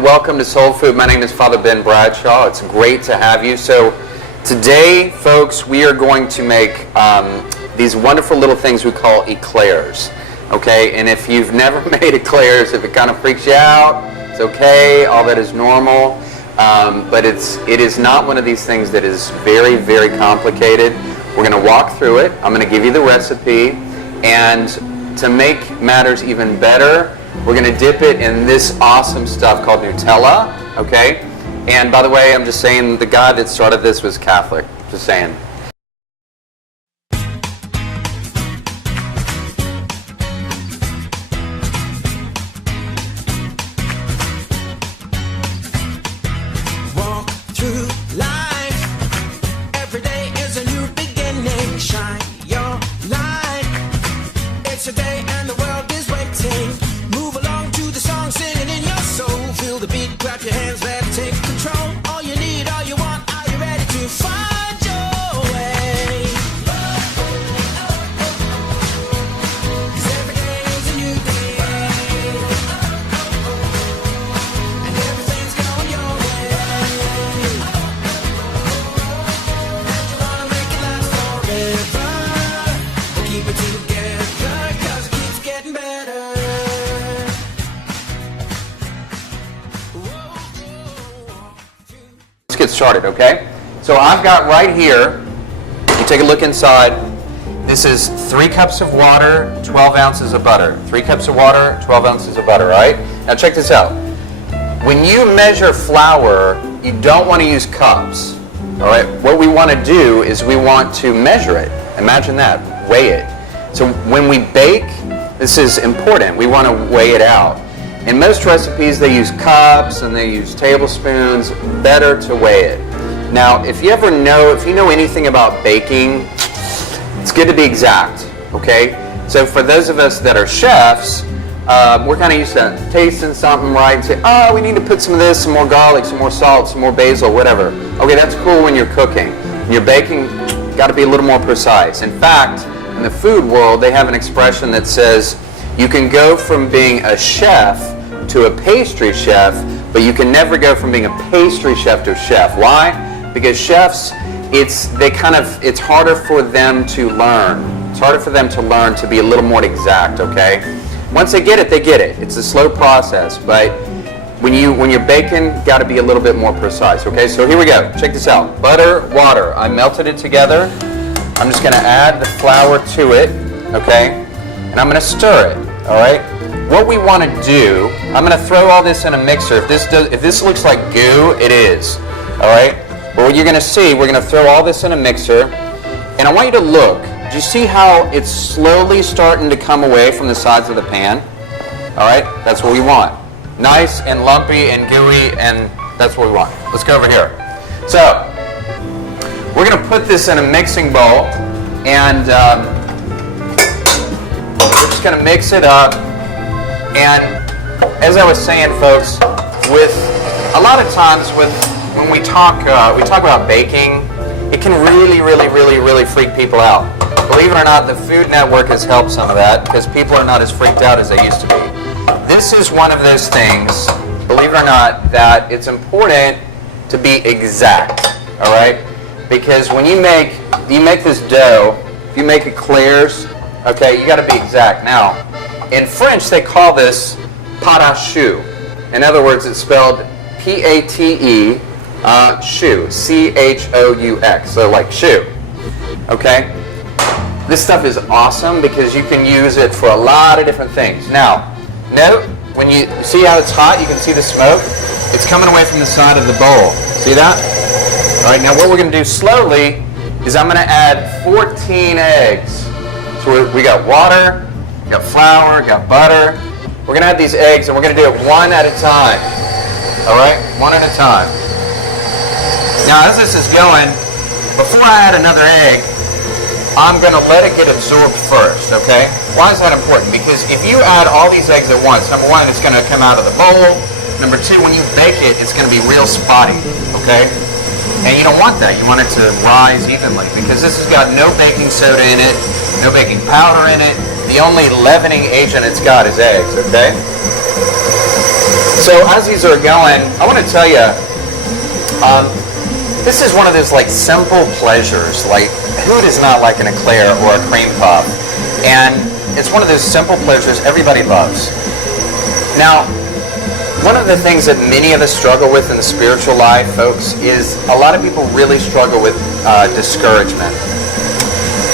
everyone. Welcome to Soul Food. My name is Father Ben Bradshaw. It's great to have you. So today, folks, we are going to make these wonderful little things we call eclairs. Okay, and if you've never made eclairs, if it kind of freaks you out, it's okay. All that is normal. But it is not one of these things that is very, very complicated. We're going to walk through it. I'm going to give you the recipe. And to make matters even better, we're going to dip it in this awesome stuff called Nutella. Okay? And by the way, I'm just saying the guy that started this was Catholic. Just saying. Get started, okay? So I've got right here, you take a look inside, this is 3 cups of water, 12 ounces of butter. 3 cups of water, 12 ounces of butter, right? Now check this out. When you measure flour, you don't want to use cups, all right? What we want to do is we want to measure it. Imagine that, weigh it. So when we bake, this is important. We want to weigh it out. In most recipes, they use cups and they use tablespoons. Better to weigh it. Now, if you know anything about baking, it's good to be exact, okay? So for those of us that are chefs, we're kind of used to tasting something, right, and say, oh, we need to put some of this, some more garlic, some more salt, some more basil, whatever. Okay, that's cool when you're cooking. When you're baking, got to be a little more precise. In fact, in the food world, they have an expression that says, you can go from being a chef to a pastry chef, but you can never go from being a pastry chef to a chef. Why? Because chefs, it's harder for them to learn. It's harder for them to learn to be a little more exact, okay? Once they get it, they get it. It's a slow process, but when you're baking, got to be a little bit more precise, okay? So here we go. Check this out. Butter, water. I melted it together. I'm just going to add the flour to it, okay? And I'm going to stir it. All right. What we want to do, I'm going to throw all this in a mixer. If this looks like goo, it is. All right. But what you're going to see, we're going to throw all this in a mixer, and I want you to look. Do you see how it's slowly starting to come away from the sides of the pan? All right. That's what we want. Nice and lumpy and gooey, and that's what we want. Let's go over here. So we're going to put this in a mixing bowl, and we're just going to mix it up. And as I was saying, folks, with a lot of times when we talk about baking, it can really freak people out. Believe it or not, the Food Network has helped some of that because people are not as freaked out as they used to be. This is one of those things, believe it or not, that it's important to be exact. All right, because when you make this dough, if you make eclairs, okay, you got to be exact. Now, in French, they call this pâte à choux. In other words, it's spelled P-A-T-E, choux, C-H-O-U-X, so like choux. Okay? This stuff is awesome because you can use it for a lot of different things. Now, note, when you see how it's hot, you can see the smoke. It's coming away from the side of the bowl. See that? All right, now what we're going to do slowly is I'm going to add 14 eggs. So we got water, got flour, got butter. We're going to add these eggs, and we're going to do it one at a time. All right? One at a time. Now, as this is going, before I add another egg, I'm going to let it get absorbed first, okay? Why is that important? Because if you add all these eggs at once, number one, it's going to come out of the bowl. Number two, when you bake it, it's going to be real spotty, okay? And you don't want that. You want it to rise evenly because this has got no baking soda in it, no baking powder in it. The only leavening agent it's got is eggs, okay? So as these are going, I want to tell you, this is one of those like simple pleasures. Like, who does not like an eclair or a cream puff? And it's one of those simple pleasures everybody loves. Now, one of the things that many of us struggle with in the spiritual life, folks, is a lot of people really struggle with discouragement.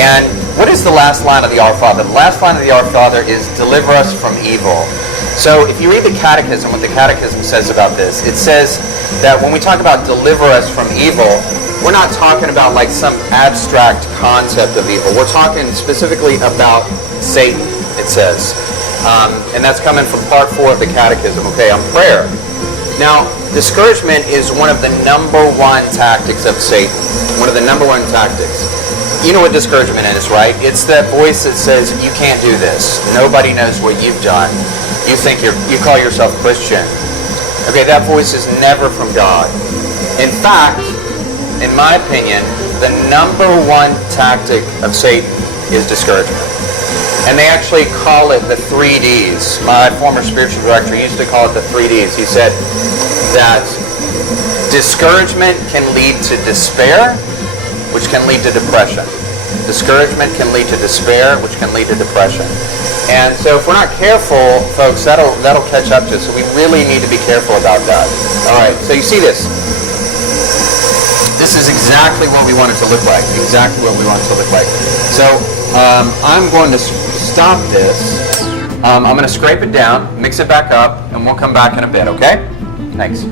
And what is the last line of the Our Father? The last line of the Our Father is, deliver us from evil. So if you read the Catechism, what the Catechism says about this, it says that when we talk about deliver us from evil, we're not talking about like some abstract concept of evil. We're talking specifically about Satan, it says. And that's coming from part 4 of the Catechism, okay, on prayer. Now, discouragement is one of the number 1 tactics of Satan. One of the number 1 tactics. You know what discouragement is, right? It's that voice that says, you can't do this. Nobody knows what you've done. You think you call yourself Christian. Okay, that voice is never from God. In fact, in my opinion, the number 1 tactic of Satan is discouragement. And they actually call it the 3 Ds. My former spiritual director used to call it the 3 Ds. He said that discouragement can lead to despair, which can lead to depression. Discouragement can lead to despair, which can lead to depression. And so if we're not careful, folks, that'll catch up to us. So we really need to be careful about that. All right, so you see this. This is exactly what we want it to look like. Exactly what we want it to look like. So I'm going to stop this. I'm going to scrape it down, mix it back up, and we'll come back in a bit, okay? Thanks.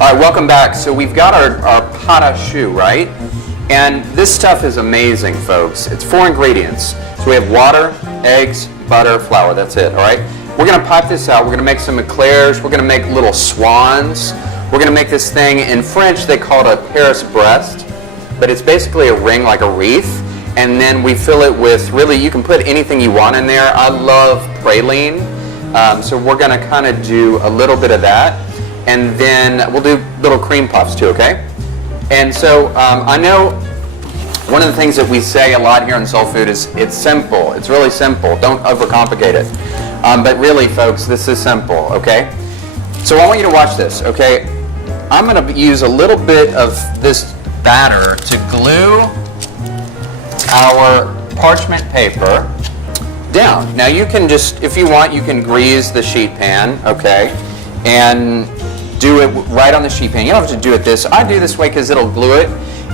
All right, welcome back. So we've got our pot au choux, right? And this stuff is amazing, folks. It's 4 ingredients. So we have water, eggs, butter, flour. That's it, all right? We're going to pipe this out. We're going to make some eclairs. We're going to make little swans. We're going to make this thing, in French, they call it a Paris breast. But it's basically a ring, like a wreath. And then we fill it with, really, you can put anything you want in there. I love praline. So we're going to kind of do a little bit of that. And then we'll do little cream puffs too, okay? And so I know one of the things that we say a lot here in Soul Food is it's simple. It's really simple. Don't overcomplicate it. But really, folks, this is simple, okay? So I want you to watch this, okay? I'm going to use a little bit of this batter to glue our parchment paper down. Now you can just, if you want, you can grease the sheet pan, okay? And do it right on the sheet pan. You don't have to do it this. I do this way because it'll glue it.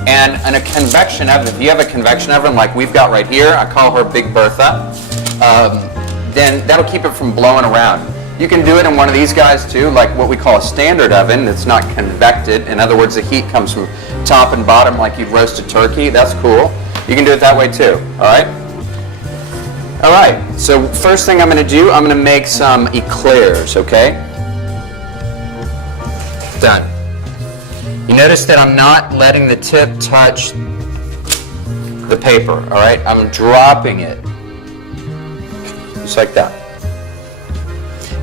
And in a convection oven, if you have a convection oven like we've got right here, I call her Big Bertha, then that'll keep it from blowing around. You can do it in one of these guys too, like what we call a standard oven that's not convected. In other words, the heat comes from top and bottom like you'd roast a turkey. That's cool. You can do it that way too, all right? All right, so first thing I'm going to do, I'm going to make some eclairs, okay? done. You notice that I'm not letting the tip touch the paper, all right? I'm dropping it, just like that.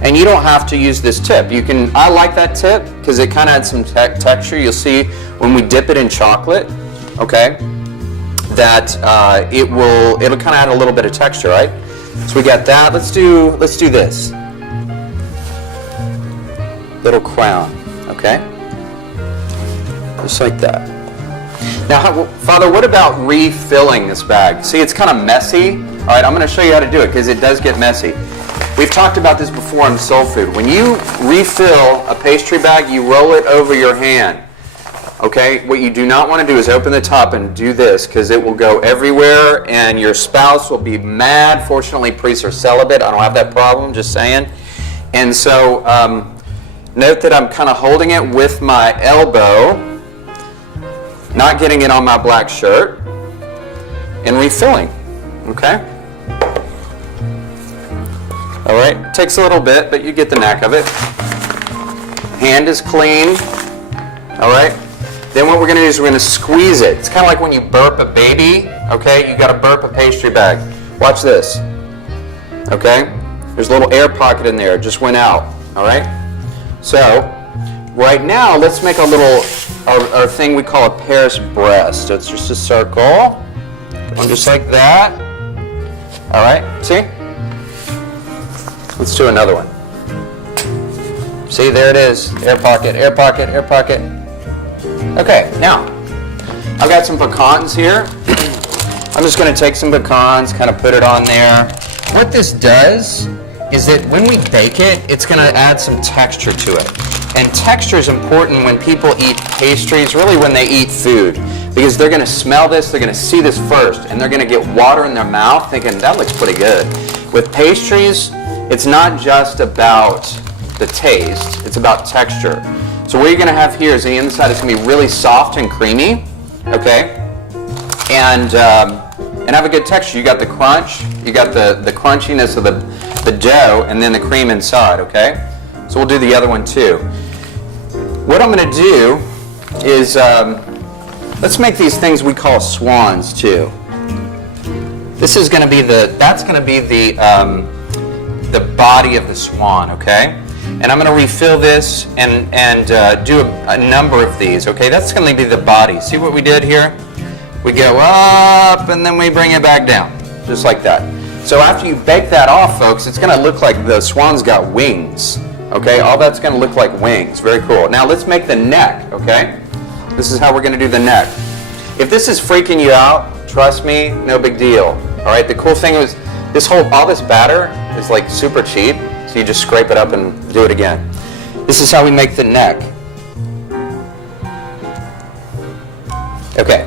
And you don't have to use this tip. You can. I like that tip because it kind of adds some texture. You'll see when we dip it in chocolate, okay, that it'll kind of add a little bit of texture, right? So we got that. Let's do this little crown, okay, just like that. Now, Father, what about refilling this bag? See, it's kind of messy. All right, I'm going to show you how to do it because it does get messy. We've talked about this before in soul food. When you refill a pastry bag, you roll it over your hand. Okay? What you do not want to do is open the top and do this because it will go everywhere and your spouse will be mad. Fortunately, priests are celibate. I don't have that problem, just saying. And so, note that I'm kind of holding it with my elbow, not getting it on my black shirt, and refilling. Okay? All right, takes a little bit, but you get the knack of it. Hand is clean. All right. Then what we're going to do is we're going to squeeze it. It's kind of like when you burp a baby. Okay, you got to burp a pastry bag. Watch this. Okay, there's a little air pocket in there. It just went out. All right. So right now, let's make a little our thing we call a Paris breast. So it's just a circle, going just like that. All right. See. Let's do another one. See, there it is. Air pocket, air pocket, air pocket. Okay, now, I've got some pecans here. I'm just going to take some pecans, kind of put it on there. What this does is that when we bake it, it's going to add some texture to it. And texture is important when people eat pastries, really when they eat food. Because they're going to smell this, they're going to see this first, and they're going to get water in their mouth thinking, that looks pretty good. With pastries, it's not just about the taste, it's about texture. So what you're going to have here is the inside is going to be really soft and creamy, okay? And have a good texture. You got the crunch, you got the crunchiness of the dough, and then the cream inside, okay? So we'll do the other one too. What I'm going to do is, let's make these things we call swans too. This is going to be that's going to be the body of the swan, okay? And I'm going to refill this and do a number of these, okay? That's going to be the body. See what we did here? We go up and then we bring it back down, just like that. So after you bake that off, folks, it's going to look like the swan's got wings, okay? All that's going to look like wings. Very cool. Now let's make the neck, okay? This is how we're going to do the neck. If this is freaking you out, trust me, no big deal. All right, the cool thing is all this batter is like super cheap, so you just scrape it up and do it again. This is how we make the neck. Okay.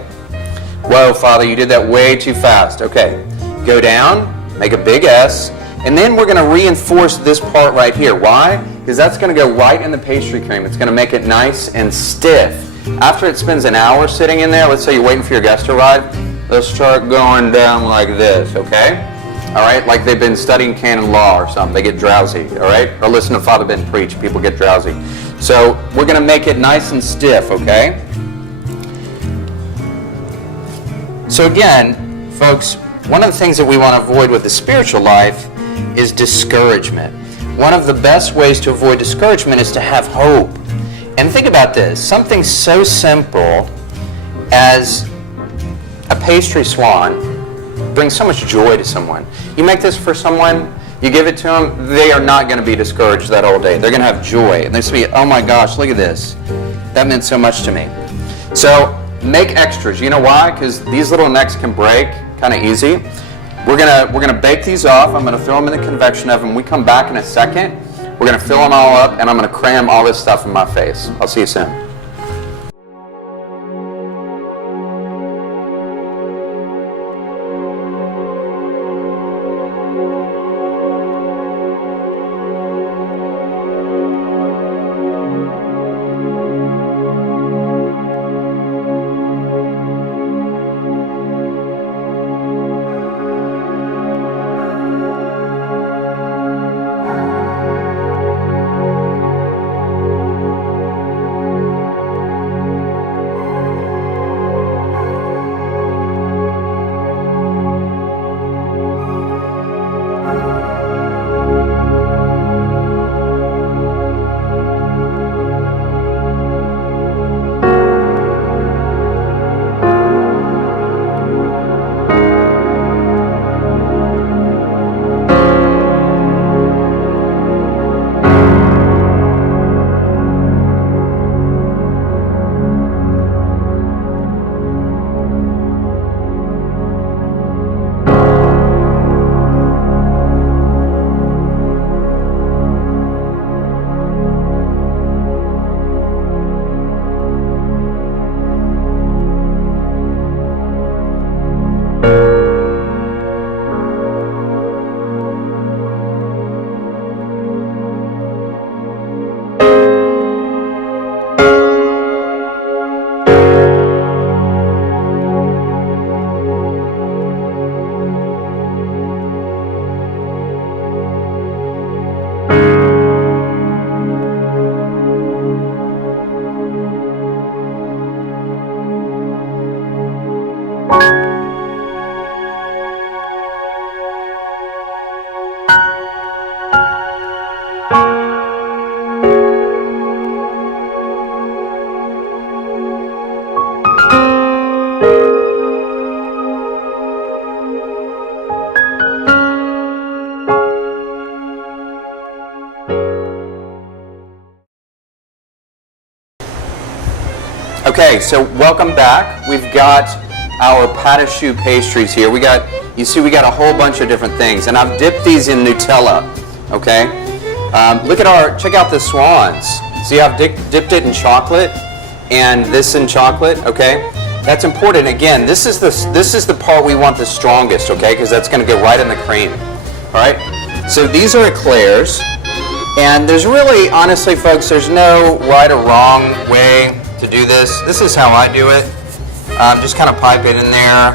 Whoa, Father, you did that way too fast. Okay. Go down, make a big S, and then we're going to reinforce this part right here. Why? Because that's going to go right in the pastry cream. It's going to make it nice and stiff. After it spends an hour sitting in there, let's say you're waiting for your guest to arrive, they'll start going down like this, okay? All right, like they've been studying canon law or something. They get drowsy, all right? Or listen to Father Ben preach, people get drowsy. So we're going to make it nice and stiff, okay? So again, folks, one of the things that we want to avoid with the spiritual life is discouragement. One of the best ways to avoid discouragement is to have hope. And think about this, something so simple as a pastry swan brings so much joy to someone. You make this for someone, you give it to them, they are not going to be discouraged that whole day. They're going to have joy. And they're going to be, oh my gosh, look at this. That meant so much to me. So make extras. You know why? Because these little necks can break kind of easy. We're gonna bake these off. I'm gonna throw them in the convection oven. We come back in a second. We're gonna fill them all up, and I'm gonna cram all this stuff in my face. I'll see you soon. Okay, so welcome back. We've got our pâte à choux pastries here. We got a whole bunch of different things, and I've dipped these in Nutella. Okay, check out the swans. See, I've dipped it in chocolate, and this in chocolate. Okay, that's important. Again, this is the part we want the strongest. Okay, because that's going to go right in the cream. All right. So these are eclairs, and there's really, honestly, folks, there's no right or wrong way to do this. This is how I do it. Just kind of pipe it in there.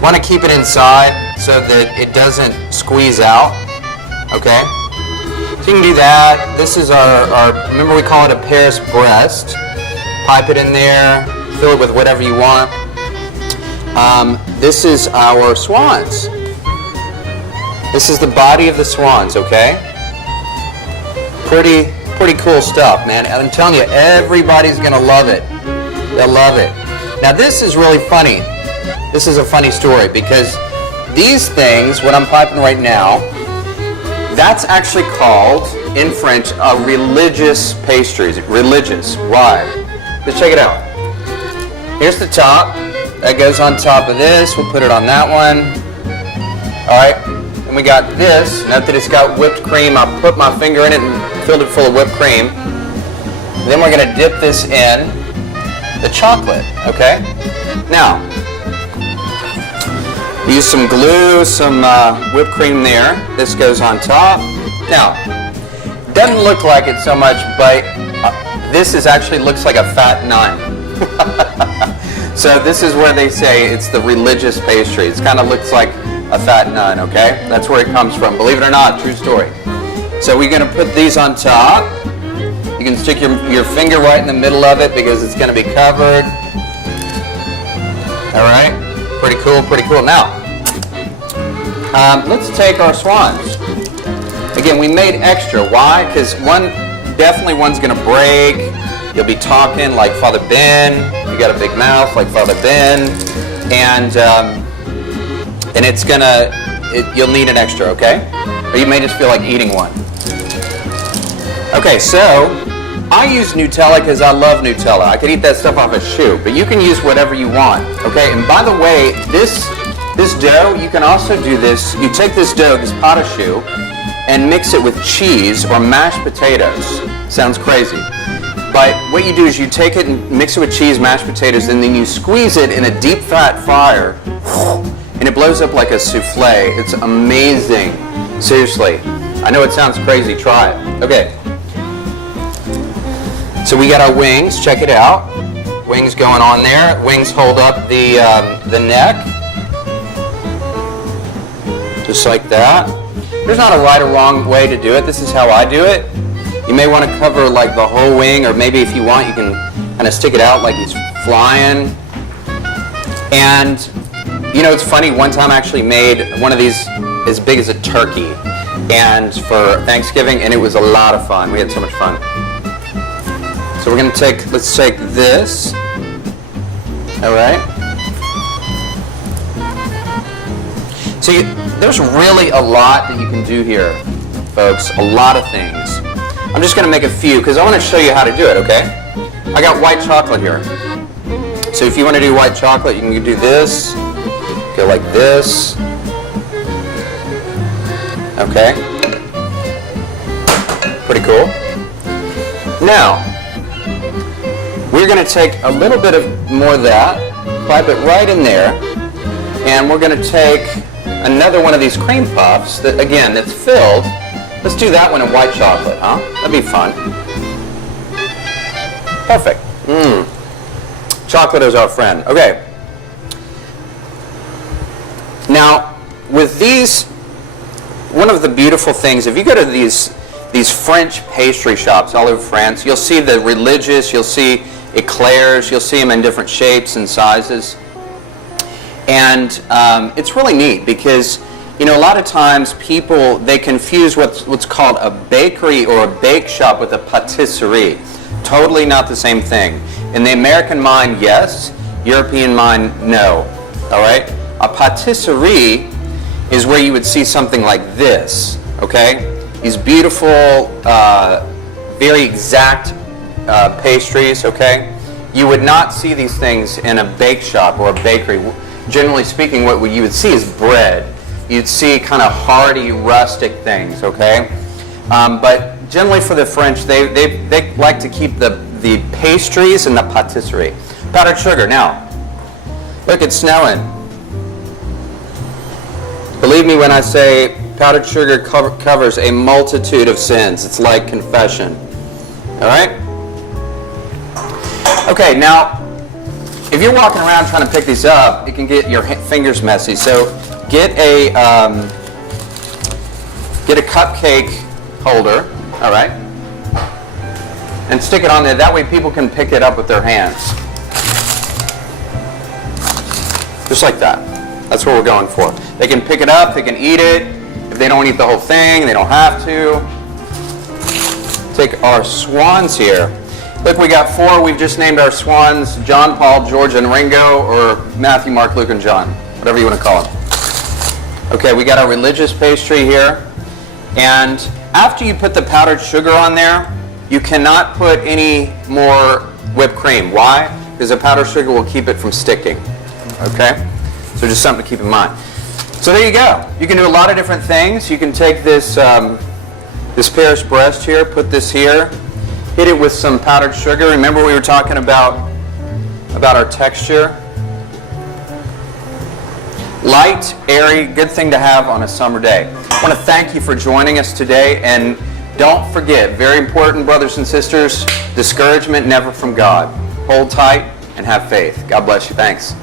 Want to keep it inside so that it doesn't squeeze out. Okay? So you can do that. This is our remember we call it a Paris breast. Pipe it in there. Fill it with whatever you want. This is our swans. This is the body of the swans, okay? Pretty cool stuff, man. I'm telling you, everybody's gonna love it. They'll love it. Now this is really funny. This is a funny story because these things, what I'm piping right now, that's actually called, in French, a religious pastries. Religious. Why? Let's check it out. Here's the top. That goes on top of this. We'll put it on that one. All right. And we got this. Note that it's got whipped cream. I put my finger in it and filled it full of whipped cream. And then we're going to dip this in the chocolate, okay? Now, use some glue, some whipped cream there. This goes on top. Now, doesn't look like it so much, but this actually looks like a fat nun. So this is where they say it's the religious pastry. It kind of looks like a fat nun, okay? That's where it comes from. Believe it or not, true story. So we're going to put these on top. You can stick your finger right in the middle of it because it's going to be covered. All right, pretty cool, pretty cool. Now, let's take our swans. Again, we made extra. Why? Because one's going to break. You'll be talking like Father Ben. You got a big mouth like Father Ben, and you'll need an extra, okay? Or you may just feel like eating one. Okay, so I use Nutella because I love Nutella. I could eat that stuff off a shoe, but you can use whatever you want, okay? And by the way, this dough, you can also do this. You take this dough, this pâte à choux, and mix it with cheese or mashed potatoes. Sounds crazy. But what you do is you take it and mix it with cheese, mashed potatoes, and then you squeeze it in a deep fat fryer, and it blows up like a souffle. It's amazing. Seriously. I know it sounds crazy. Try it. Okay. So we got our wings. Check it out. Wings going on there. Wings hold up the neck. Just like that. There's not a right or wrong way to do it. This is how I do it. You may want to cover like the whole wing, or maybe if you want, you can kind of stick it out like he's flying. And you know, it's funny. One time I actually made one of these as big as a turkey, and for Thanksgiving, and it was a lot of fun. We had so much fun. So we're gonna let's take this. All right. So there's really a lot that you can do here, folks. A lot of things. I'm just gonna make a few because I want to show you how to do it. Okay. I got white chocolate here. So if you want to do white chocolate, you can do this. Go like this. Okay. Pretty cool. Now, we're going to take a little bit of more of that, pipe it right in there, and we're going to take another one of these cream puffs that, again, that's filled. Let's do that one in white chocolate, huh? That'd be fun. Perfect. Chocolate is our friend. Okay. Now, with these, one of the beautiful things, if you go to these French pastry shops all over France, you'll see the religious, you'll see eclairs, you'll see them in different shapes and sizes. And it's really neat because, you know, a lot of times people, they confuse what's called a bakery or a bake shop with a patisserie. Totally not the same thing. In the American mind, yes. European mind, no. All right? A patisserie is where you would see something like this, okay? These beautiful, very exact pastries, okay? You would not see these things in a bake shop or a bakery. Generally speaking, what you would see is bread. You'd see kind of hearty, rustic things, okay? But generally for the French, they like to keep the pastries and the patisserie. Powdered sugar. Now, look, it's snowing. Believe me when I say powdered sugar covers a multitude of sins. It's like confession. All right? Okay, now, if you're walking around trying to pick these up, it can get your fingers messy. So get a cupcake holder, all right? And stick it on there. That way people can pick it up with their hands. Just like that. That's what we're going for. They can pick it up, they can eat it. If they don't eat the whole thing, they don't have to. Take our swans here. Look, we got 4. We've just named our swans John, Paul, George, and Ringo, or Matthew, Mark, Luke, and John. Whatever you want to call them. Okay, we got our religious pastry here. And after you put the powdered sugar on there, you cannot put any more whipped cream. Why? Because the powdered sugar will keep it from sticking. Okay? So just something to keep in mind. So there you go. You can do a lot of different things. You can take this this Paris breast here, put this here, hit it with some powdered sugar. Remember we were talking about our texture? Light, airy, good thing to have on a summer day. I want to thank you for joining us today, and don't forget, very important, brothers and sisters, discouragement never from God. Hold tight and have faith. God bless you. Thanks.